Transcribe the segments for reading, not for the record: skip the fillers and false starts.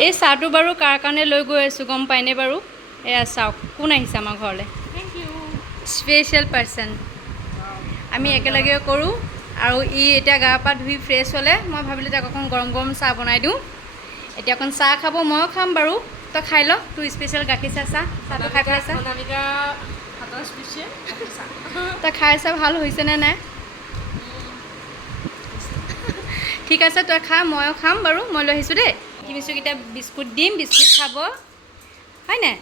এই চাহটো বাৰু কাৰ কাৰণে লৈ গৈ আছোঁ গম পাইনে বাৰু? এয়া চাওক কোন আহিছে আমাৰ ঘৰলৈ। Special person. আমি একেলগে কৰোঁ আৰু ই এতিয়া গা পা ধুই ফ্ৰেছ হ'লে মই ভাবিলোঁ তাক অকণ গৰম গৰম চাহ বনাই দিওঁ। এতিয়া অকণ চাহ খাব, ময়ো খাম বাৰু। তই খাই ল, তোৰ স্পেচিয়েল গাখীৰ চাহটো খাই পেলাই চা। তই খাই চা ভাল হৈছেনে নাই। ঠিক আছে তই খা, ময়ো খাম বাৰু। মই লৈ আহিছোঁ দেই। কিমিচুকেইটা বিস্কুট দিম, বিস্কুট খাব হয় নাই?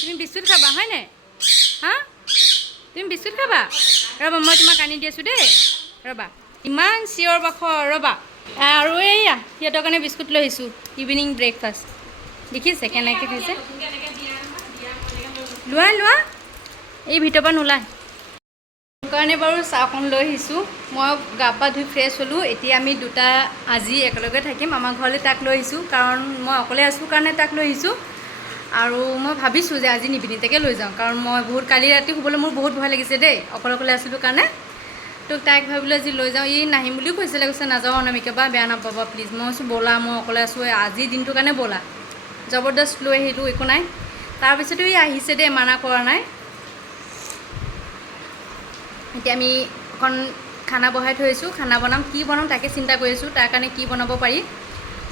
তুমি বিস্কুট খাবা হয় নাই? হা তুমি বিস্কুট খাবা? ৰ'বা মই তোমাক আনি দি আছোঁ দেই, ৰ'বা। ইমান চিঞৰ বাখৰ, ৰ'বা। আৰু এইয়া সিহঁতৰ কাৰণে বিস্কুট লৈ আহিছোঁ, ইভিনিং ব্ৰেকফাষ্ট। দেখিছে কেনেকৈ খাইছে? লোৱা লোৱা, এই ভিতৰৰ পৰা নোলায়। মোৰ কাৰণে বাৰু চাহ অকণ লৈ আহিছোঁ। মই গা পা ধুই ফ্ৰেছ হ'লোঁ। এতিয়া আমি দুটা আজি একেলগে থাকিম। আমাৰ ঘৰলৈ তাক লৈ আহিছোঁ কাৰণ মই অকলে আছোঁ কাৰণে তাক লৈ আহিছোঁ। আৰু মই ভাবিছোঁ যে আজি নিবিনিতাকে লৈ যাওঁ, কাৰণ মই কালি ৰাতি শুবলৈ মোৰ বহুত ভয় লাগিছে দেই, অকলে অকলে আছিলোঁ কাৰণে। তোক তাইক ভাবিলোঁ আজি লৈ যাওঁ। ই নাহিম বুলিও কৈছিলে, কৈছে নাযাওঁ অনামিকা বা, বেয়া নাপাবা প্লিজ। মই কৈছোঁ ব'লা, মই অকলে আছোঁ, আজিৰ দিনটোৰ কাৰণে ব'লা। জবৰদস্ত লৈ আহিলোঁ, একো নাই। তাৰপিছতো ই আহিছে দেই, মানা কৰা নাই। এতিয়া আমি অকণ খানা বহাই থৈ আহিছোঁ, খানা বনাম। কি বনাম তাকে চিন্তা কৰি আছোঁ, তাৰ কাৰণে কি বনাব পাৰি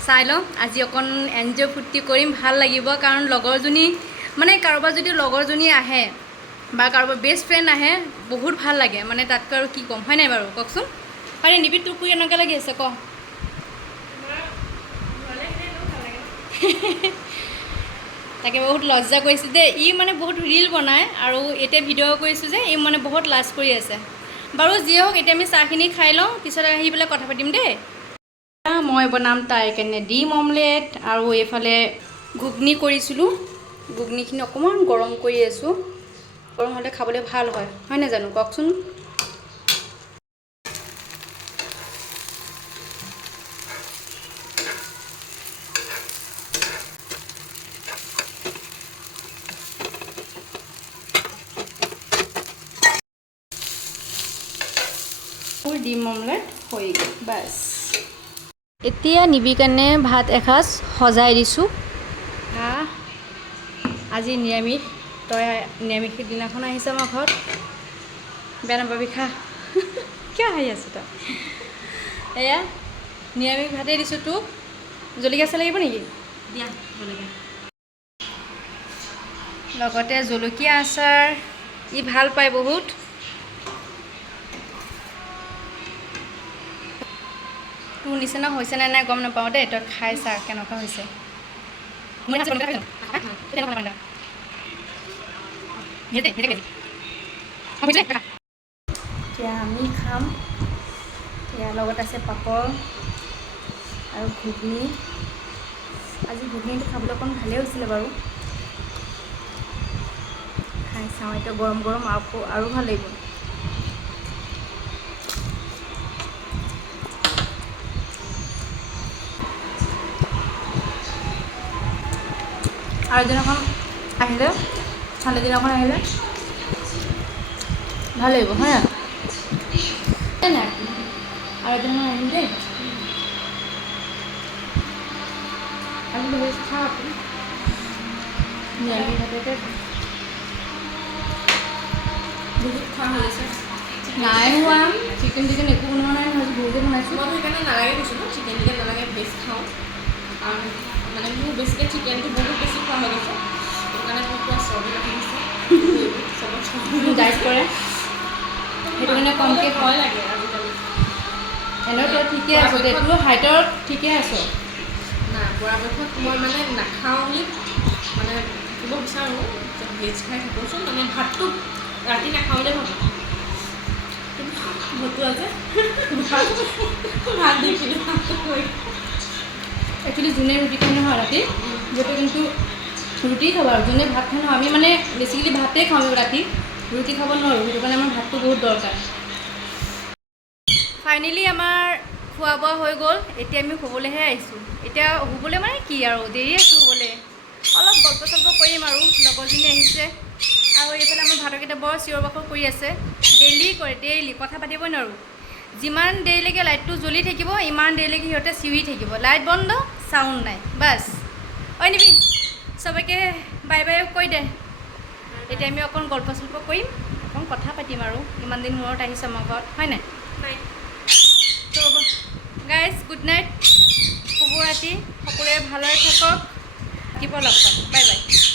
চাই লওঁ। আজি অকণ এনজয় ফূৰ্তি কৰিম, ভাল লাগিব। কাৰণ লগৰজনী মানে কাৰোবাৰ যদি লগৰজনী আহে বা কাৰোবাৰ বেষ্ট ফ্ৰেণ্ড আহে বহুত ভাল লাগে মানে, তাতকৈ আৰু কি ক'ম হয় নাই বাৰু কওকচোন? হয় নিবি, তোৰ পুৰি এনেকুৱা লাগি আছে ক। তাকে বহুত লজ্জা কৰিছোঁ দেই। ই মানে বহুত ৰীল বনায় আৰু এতিয়া ভিডিঅ' কৰিছোঁ যে ই মানে বহুত লাজ কৰি আছে। বাৰু যিয়ে হওক, এতিয়া আমি চাহখিনি খাই লওঁ, পিছত আহি পেলাই কথা পাতিম দেই। মই বনাম তাইৰ কাৰণে ডিম অমলেট আৰু এইফালে ঘুগনি কৰিছিলোঁ। ঘুগনিখিনি অকণমান গৰম কৰি আছোঁ, গৰম হ'লে খাবলৈ ভাল হয়, হয় নাই জানো কওকচোন? ডিম অমলেট হৈ গ'ল বাছ। এতিয়া নিবিৰ কাৰণে ভাত এসাঁজ সজাই দিছোঁ। আজি নিৰামিষ, তই নিৰামিষ দিনাখন আহিছ আমাৰ ঘৰত, বেয়া নাপাবি খা। কিয় হাঁহি আছোঁ তই? এয়া নিৰামিষ ভাতেই দিছোঁ তোক। জলকীয়া চাহ লাগিব নেকি? দিয়া জলকীয়া, লগতে জলকীয়া আচাৰ, ই ভাল পায় বহুত। তোৰ নিচিনা হৈছেনে নাই গম নাপাওঁ দেই, তই খাই চা কেনেকুৱা হৈছে। এতিয়া আমি খাম। ইয়াৰ লগত আছে পাপৰ আৰু ঘুগনি। আজি ঘুগনিটো খাবলৈ অকণ ভালেই হৈছিলে বাৰু। খাই চাওঁ এতিয়া, গৰম গৰম আৰু ভাল লাগিব। আৰু দিনাখন আহিলে, ঠাণ্ডা দিনাখন আহিলে ভাল লাগিব হয় নাই? আৰু এদিনাখন আহিম দেই। আজি বহুত খাওঁ আপুনি নিৰামিষ ভাতকে বহুত খোৱা হৈ আছে। নাই হোৱা চিকেন টিকেন একো বনোৱা নাই নহয়, বহুতে বনাইছোঁ। মই সেইকাৰণে নালাগে কৈছিলোঁ, চিকেন টিকেন নালাগে, বেষ্ট খাওঁ। কাৰণ মানে মোৰ বেছিকৈ চিকেনটো বহুত বেছি খোৱা হৈ গৈছে, সেইকাৰণে মোৰ পুৰা চৰ্বি লাগি গৈছে। ডাইট কৰে সেইটো কাৰণে কমকৈ ভয় লাগে আজিকালি। এনেও তই ঠিকে আছ দে, তোৰ হাইটৰ ঠিকে আছ। নাই পৰাপক্ষত মই মানে নাখাওঁ বুলি মানে থাকিব বিচাৰোঁ, ভেজ খাই থাকোঁচোন, মানে ভাতটো ৰাতি নাখাওঁ বুলি ভাবোঁ। ভতুৱা যে ভাত দিছিলোঁ একচুৱেলি যোনে ৰুটি খাই নহয় ৰাতি, সিহঁতে কিন্তু ৰুটি খাব আৰু যোনে ভাত খাই নহয়, আমি মানে বেছিকেলি ভাতেই খাওঁ ৰাতি, ৰুটি খাব নোৱাৰোঁ, সেইটো কাৰণে আমাৰ ভাতটো বহুত দৰকাৰ। ফাইনেলি আমাৰ খোৱা বোৱা হৈ গ'ল। এতিয়া আমি শুবলৈহে আহিছোঁ। এতিয়া শুবলৈ মানে কি আৰু দেৰি আছে শুবলৈ, অলপ গল্প চল্প কৰিম আৰু লগৰজনী আহিছে। আৰু এইফালে আমাৰ ভাতকেইটা বৰ চিঞৰ বাখৰ কৰি আছে, ডেইলি কৰে, ডেইলি কথা পাতিবই নোৱাৰোঁ। যিমান দেৰিলৈকে লাইটটো জ্বলি থাকিব ইমান দেৰিলৈকে সিহঁতে চিঞৰি থাকিব, লাইট বন্ধ চাউণ্ড নাই, বাছ ঐ নিবি চবকে বাই বাই কৈ দে এতিয়া আমি অকণ গল্প চল্প কৰিম অকণ কথা পাতিম আৰু ইমান দিন মূৰত আহিছে আমাৰ ঘৰত হয় নাই তো গাইজ গুড নাইট শুভ ৰাতি সকলোৱে ভালদৰে থাকক ৰাতিপুৱা লগ পাম বাই বাই